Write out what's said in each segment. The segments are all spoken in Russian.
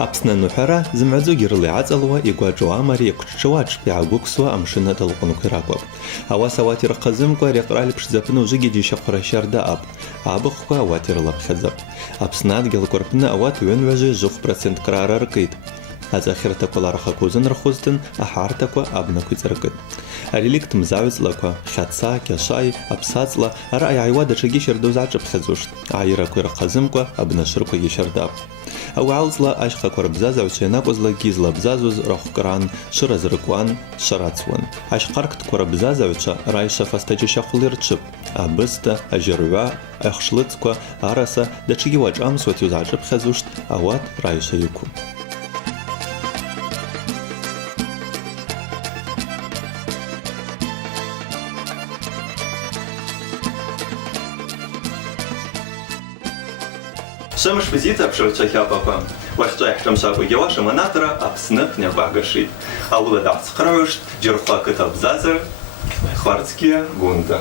Апсна нухара зымадзу гирлы ацалва игуаджу амари куччуач пиагуксва амшина талқону кираква. Аваса ватир қазымква реқрали пшзапну жигиди шақрашарда ап. Абықва ватир лапхазап. Апснад гелкорпна ават венважи 1% крарар кит. Азахиртаква ларха кузын рхуздын ахартаква абнакви царкит. Ареликт мзавицлаква хатса кешай апсацла ара айвада чаги шердузача пхазушт. Айра кура қазымква абнашырква гишардап. Ауалзла ашқа корбзаза ученакузла гизла бзазуз рохкран шыразрыкван шарацван. Ашқаркт корбзаза уча райша фастачи шахулирчып. Абыста ажирва ахшлыцква араса дачигивач амсват юзача пхазушт ават райша юку. Шамаш визита пшевчахя папа. Вашчай шамшаку геваша манатора апснып не багашит. Аула дацқрауш жирфа кытабзазер хварцкия гунда.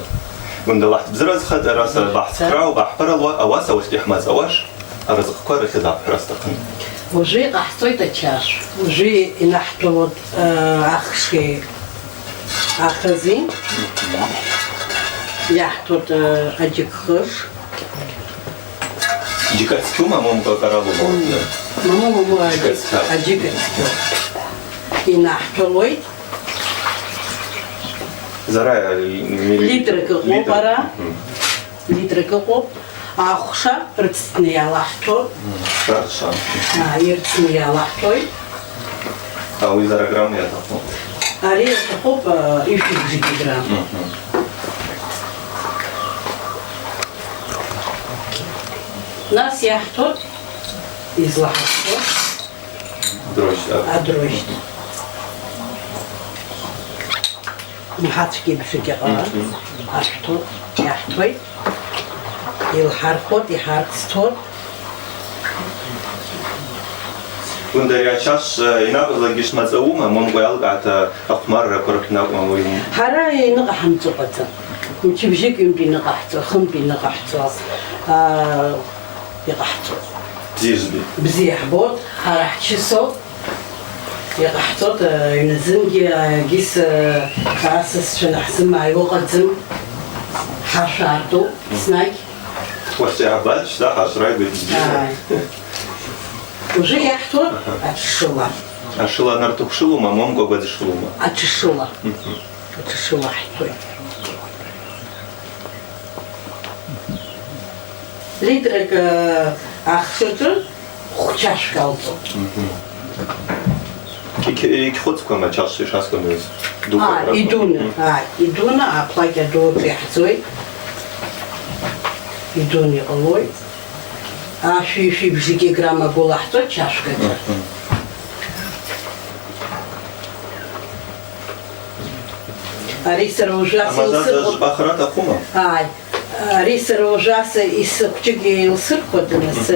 Гунда лахт бзраз хадараса бахцқрау бахпаралва аваса устихмаз аваш аразқква рахидап растақын. Уже ахтойта чаш. Уже инахтовод ахши ахазин. Яхтот аджикхыш. Дикацкю мамом каралу. Мамом аджикацкю. Инахтолой. Зарая литры копара. Литры коп. Ахша рцния лахто. Хорошо. Ирцния лахтой. А у изара грамм я так. Ари коп и 50 грамм. Нас яхтот из лахто. Дрожь. Мхатки бшигера. Ахтот яхтой. Илхархот и харкстот. Гундаря чаш инабла гишмазаума монгуэл гата ахмар корпна мамуин. Хара инахамцопата. Мчибжик им бинахцо, хм бинахцо. يقحطوا زيجبي بزيحبوط راح تشسو يقحطوا ينزم جيس خاصس شن أحسن ما يوقتم حشرتو سناك وش يعبد شدا حشرة بيجي уже يحطوا أتشولا أشولا نرتوخشلو ما مام قبض شلوما أتشولا حطوا ليترك أخشتر خشاش كالتو. كي خود كم تشاش شاس كنوز. يدونا أبلاك يدور بيحزوي. يدوني ألوي. في بزيكي جرام أقول أحتو تشاش كده. أريسر وجاس. أما ده بخرات أقوم. Рисер ужаса из кучги сыркот нас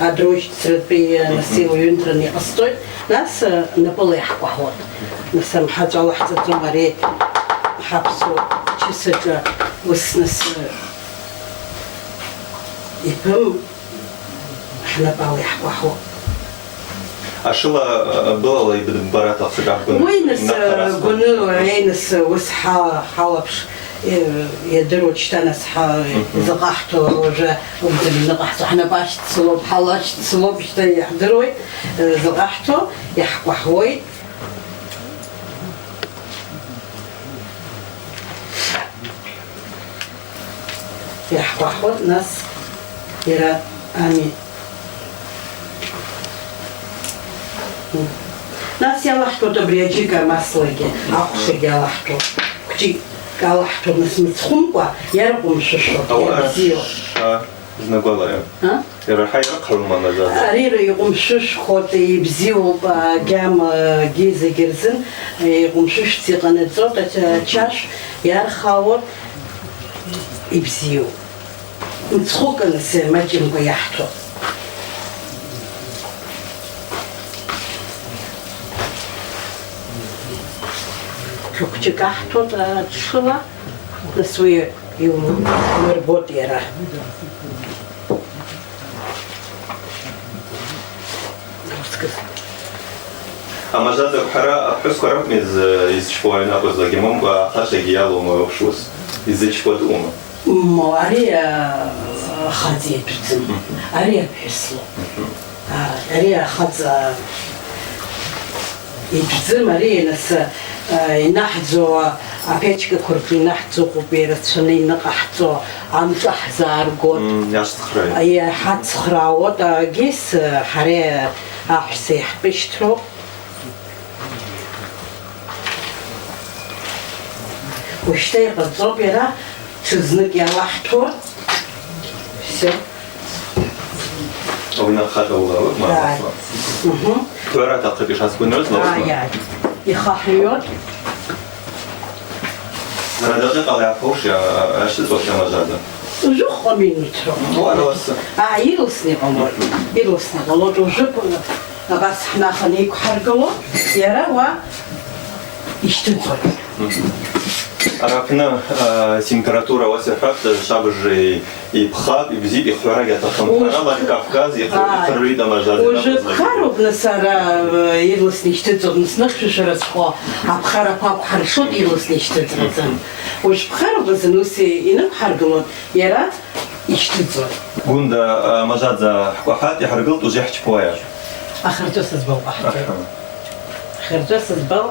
адрочит среди насил юнтрани остой нас на полях поход нас хажал хату мари хапсу чисека уснас ипом на полях поход أشلا بلا لي بدبرات أصدق كن. وينس قنو وينس وسحا حلبش يدرو تشتنس زقحتو وجا وبدل نقحتو حنا باش تصلب حلاش تصلب شتا يحضروي زقحتو يحكوا حوي يحكوا حوي ناس يرى أمي ناس يلاحظوا تبريجيكا مسلكي أخشى يلاحظوا كتي كلاحظوا ناس متخونقوا يرقم ششوا يبزيو знакомая. يرحي أقل ما نزال. أرير يقوم شش خود يبزيو بجام جيزة جرزن يقوم شش تيقن الزوت تشاش يرخاور يبزيو متخوك ناس ما جنبوا يحطوا شكحتو تشلا نسوي يوم مربوط يرا иацкыз. Амажада хара апскорам из чпоина позлагимом ва хашегиялом вшус. Из чподума. Мария хадзет бицэн. Ария песло. Ария хадза ибзэ Мария нас нахзо опечка курки нахзо куперацны нахзо амза хзар год. Яшхрай. Ая хацхраот гис харе ахсех биштро. واشتاق الضبيرة تزنق يا واحدة все. ونا خدوا ما ترى تقريبا شاسكون نزل. يا يخاحيون. أنا دقيقة على فوش يا أشتز وش مجادا. جو خمين ترى. وأنا بس. يلوسني عمر يلوسني والله جو جبنا بس إحنا خليك حرقوا يا روا يشتغل. عرفنا температура وصفات شابج يبخاب يبزيد يخرج يتخمر على الكافكاز يخرج مجال. уже бхару бнасара ирлсни штецов нснахшиш расхо абхара пап харшот ирлсни штецразан уж бхару бзнуси ина бхарглот яра иштецов гунда мажадza وحات يحرقلت وزحت بويا اخرجس زبل احتوي خرجس زبل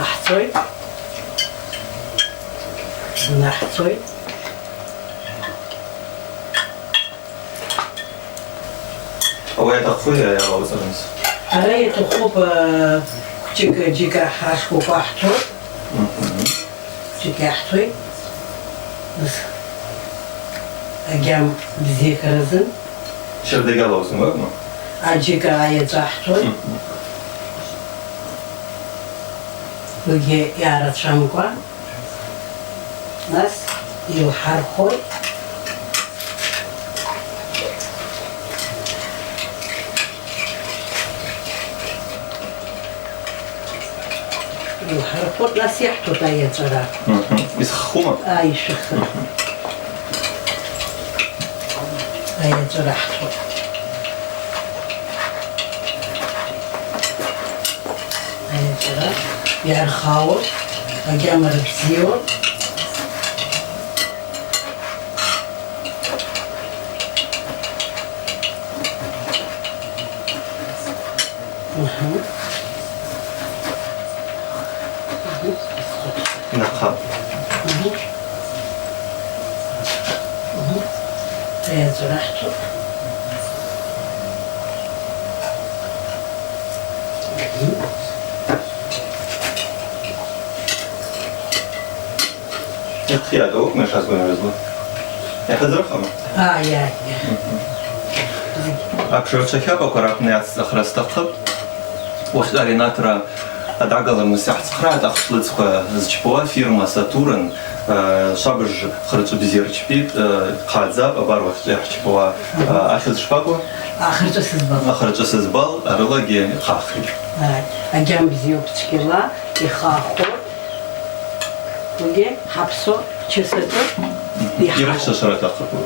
احتوي نحتوي هو يتخفي يا وزنس هراي تخوب جيكا حاشكو باحتوي جيكا احتوي بس اجام بزيك رزن شرد قال وزن ما اجيكا يزاحتوي وجي يارا شامكوا ناس يوحرخوي يوحرخوت ناس يحتو تايا ترى يسخوما اي شخر تايا ترى حتو تايا ترى يارخاوت اجامر بزيور نخاب تايا ترى حتو الخيال هو مش هسكون رزقه يحضر خما يا أكثر شيء بقرأ ناس أخرستقب وقت أريناترا أدعى المساحة خرات أخلص زجبوا فيرما ساتورن شابج خرجوا بزيرج بيت قاعدة أبار وقت يحجبوا أخذ شبابه أخرج سزبال أرلاقي خاخي أجام بزيو بتشكيلا يخاخو وجي حبسو تشسته يرخص شرط أخبو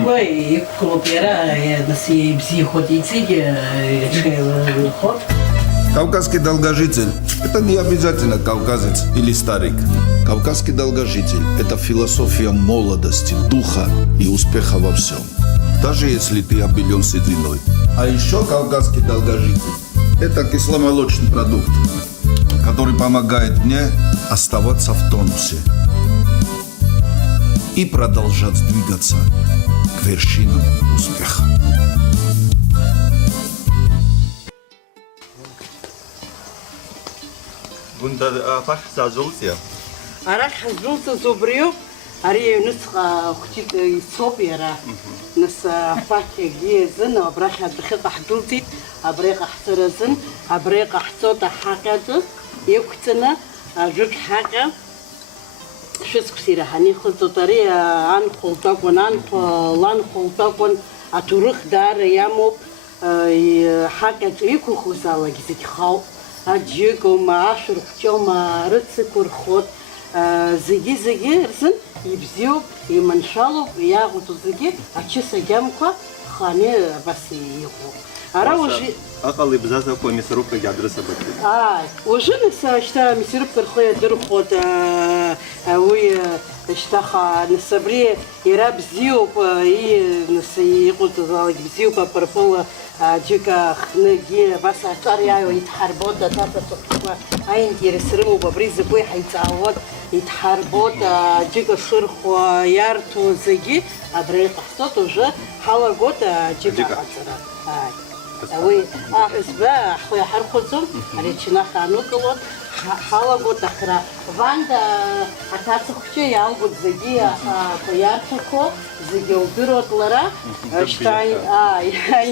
وي كلوب يرا نسي بزي ходи цеги ход. Кавказский долгожитель – это не обязательно кавказец или старик. Кавказский долгожитель – это философия молодости, духа и успеха во всем. Даже если ты обделен сединой. А еще кавказский долгожитель – это кисломолочный продукт, который помогает мне оставаться в тонусе и продолжать двигаться к вершинам успеха. بندا فاش زازولسيا أراك حزوت زبريو أري نسخة ختيت صوبيرا نس فاكي جيزن أبراح دقيقة حدولتي أبريق حسرزن أبريق حصوت حاجة يكتنا جوك حاجة شو سكسيرة هني خلطو طريقة عن خلطاكون عن لان خلطاكون أتورخ دار ياموب حاجة يكو خوصالة جزيك خاو أجيكو معاشر ختيوم رتسكور خود زيجي رسن يبزيو يمنشالو ياغوتو زيجي أتشيس جامكوا خاني بس يغو Ара уже... أقل بزازة كو مسروق يدرس بكري. уже نسا مسيرب كرخوية درخوت وي اشتاخا نسابري يراب زيوب نسي قلت ذلك بزيوب برفول جيكا خنجي بس أتاريا ويتحربوت تاتا تقوى أين يرسرمو ببريز بوي حيتعود يتحربوت جيكا شرخو يارتو زيجي أبري قحطوت وجه حالا قوت جيكا عجرا وي حسبا خويا حرخوزم ريتشنا خانو كلوت حالا قوت أخرى ванда атацхче ялгут зеги пояртуко зеги убиротлара штайн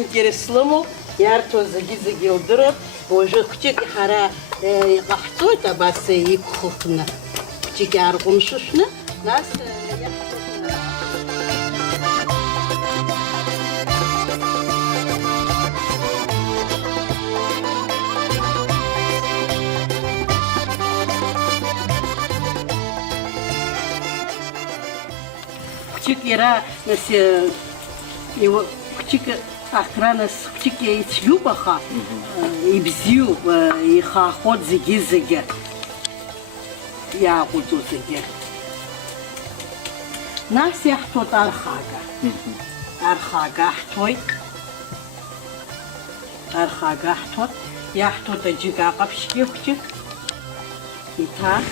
интереслому ярто зеги убирот уже хчек хара qahtoyt бас икхухна хчек аргумшушна нас Хчик ира нас его хчик охранас хчик ицлюбаха ибзю и хахот зиги я гуду зиги нас яхтот архага хтот яхтот джига қапшки хчик ита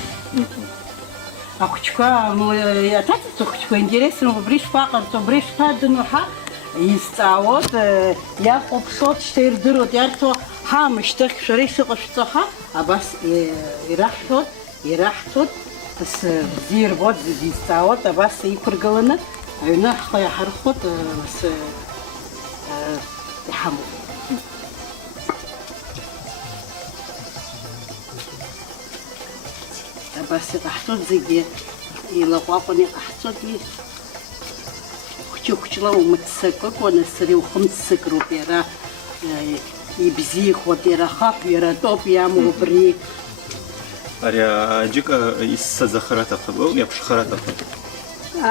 أخشكوا يا تاتي تخشكوا إنجليزي وبريش فاقر تبريش فادنوها يستعوض يا قبشوت شتير درود يارتو ها مشتك شريش قشطها بس يراحتو بس زير بود يستعوض بس يكرجلنا عنا خيا حرخوت بس يحمو بس قحطوت زيجي إلى قاقني قحطوت خشلا ومتسكك ونسري وخمس سكرو بيرا يبزي خوديرا خاف يرا توب يامو بري أريا جيك يستزخرات أخبو يبش خرات أخبو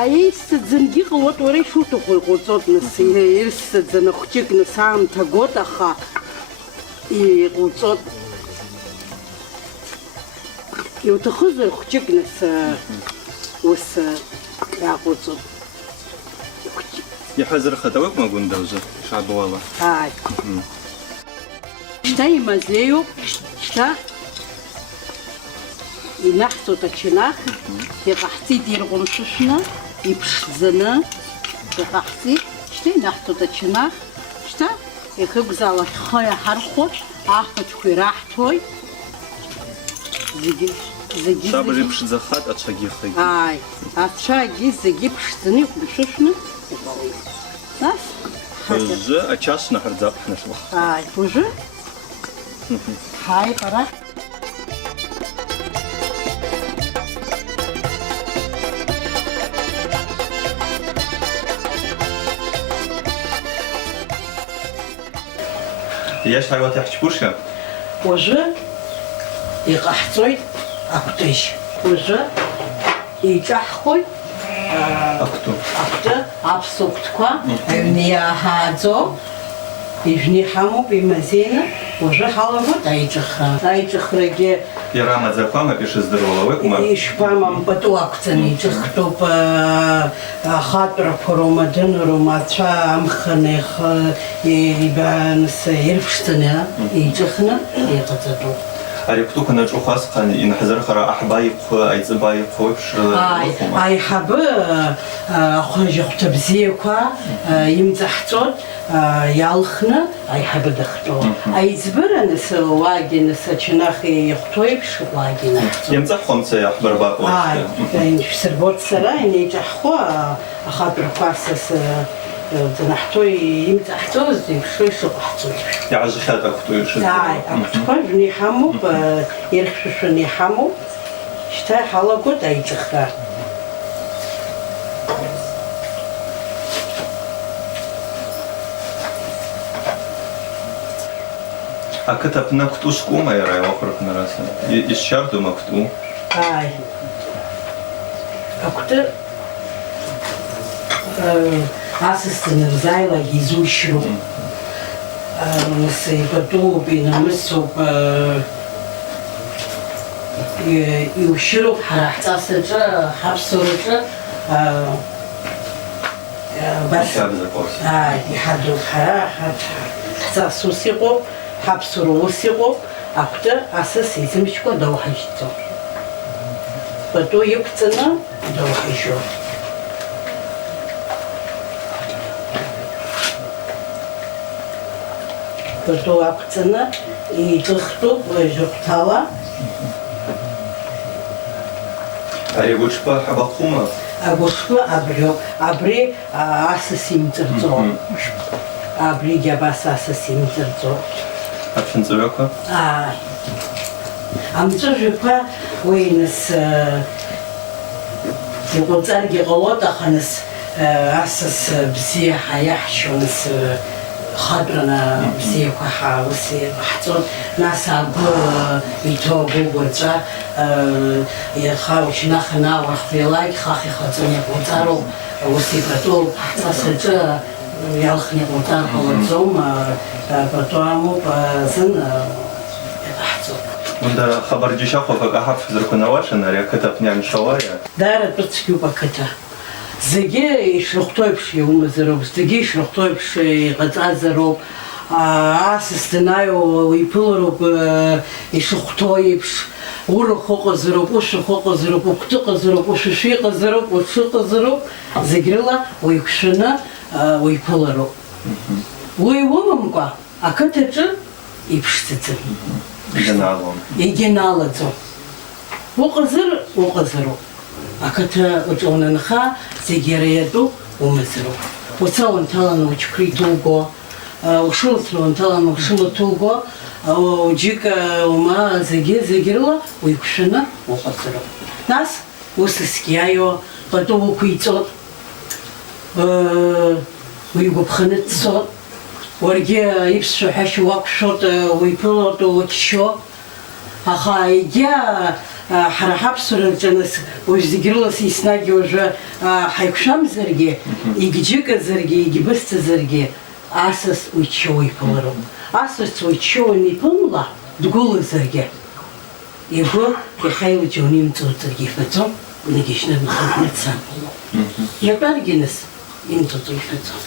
يستزنجي قوت وري شو تقول قوت نسي يستزن خشك نسام تقوت أخا يقوت يوتخذ خشك نس وس ياقوت يحزر خطوك ما قلنا دوزة شعب والله هاي شتاي مزيو شتا ينحتو تكشناخ يقحتي دير غمششنا يبشزنا يقحتي شتاي نحتو تكشناخ شتا يخب زالك خايا حرخوت آخد خوي راحتوي زيجي شابري بشزخات أتشاقي خي هاي أتشاقي زيجي بشزني وبششنا ناس وجه أتشاش نحر زاب إحنا شو هاي وجه هاي برا ياش هاي واتي حشبوشة وجه يقحطوي أكتش وجه يجحخوي أكتو أبسوكتكوا ابنيا هادو يجني حمو بمزينة وجه حلوة أيجخ رجع يرام زرقام بيش здорового وما يشبام بتوقتني يجختو خاطر كرومدن روماتشا أمخنخ يبان سيرفشتنا يجخنا يقتدو أريبتوك نجو خاص قان إن حزر خرا أحبايق أيزبايق وبش أي حب خرج تبزيكوا يمزحتون يالخنا أي حب دختو أي زبرة نس واجي نس شناخي يختوي بش واجي نختو يمزح خمسة يحبر باقو يعني سربوت سرا إني جحخوا أخاطر قاسس نحتو يمزحتو زي شوي شو قحتو يعجي خات أكتو يرشد أكتو بني حمو يرخشوني حمو شتا حالا قد أيجخا أكتب نكتو سكوما يا راي وخرك نراسا يشاردو مكتو هاي أكتو أسستن الزايلة يزوشرو يبدو بينمسوا يوشلوا بحرح تصدر حبسورجة بس يحدوا بحرح تصوصيقوا حبسورو وصيقوا أكتر أساس يزمشكوا دوحيشتو بدو يبتنا دوحيشو بدو أبتنا يدخلوا ويجوكتاوا أيوة حبقوما أقولوا أبري أساسين ترتو أبري جاباس أساسين ترتو عشان زرقة أم تجربة وينس يقول ترجع غلطة خنس أساس بسيح يحشونس خضرنا بسيح وحاوسي حتون ناس أبو يتوبوا وجا يخاوش نخنا وخفيلاك خاخي خاتون يقول تارو وسي بدو حتى سجى يالخني قطار قوتهم بطعمو بزن يبحثوا. وندا خبر جيشاخو فقاحب زركونا واشنا ريا كتبني عن شوايا. دارت بتسكيو بكتا. زجي يشرحتوي بشي ومزروب، زجي يشرحتوي بشي قطعزروب. أسستنايو ويبلروب يشرحتوي بش. ورخو قزروب وشخو قزروب وكتو قزروب وششي قزروب وشو قزروب زجرلا ويكشنا ويبلرو. ويومقا أكتر يبشتت. يجنالهم. وقزرو. أكتر وجونا نخا زجريدو ومزرو. وصلنا تلنا وشكريتوغو. وشلتلون تلنا وشلتوغو. وجيكا وما زجرلا ويكشنا وقزرو. ناس وسسكيايو بدو كويتو. ويجو بخنت صوت ورجع يبسو حشو وقشوت ويبلط وتشو أخا يجا حرحب سر الجنس ويزجرلا سيسناجي وجا حيكشام زرجي يجيك زرجي يجبست زرجي أساس وتشو يبلرو أساس وتشو نيبملا تقول زرجي يبغى يخيل جونيم ترتجي فتم ونجيشنا نخدم نتسامح يبغى جنس ينتظر فتم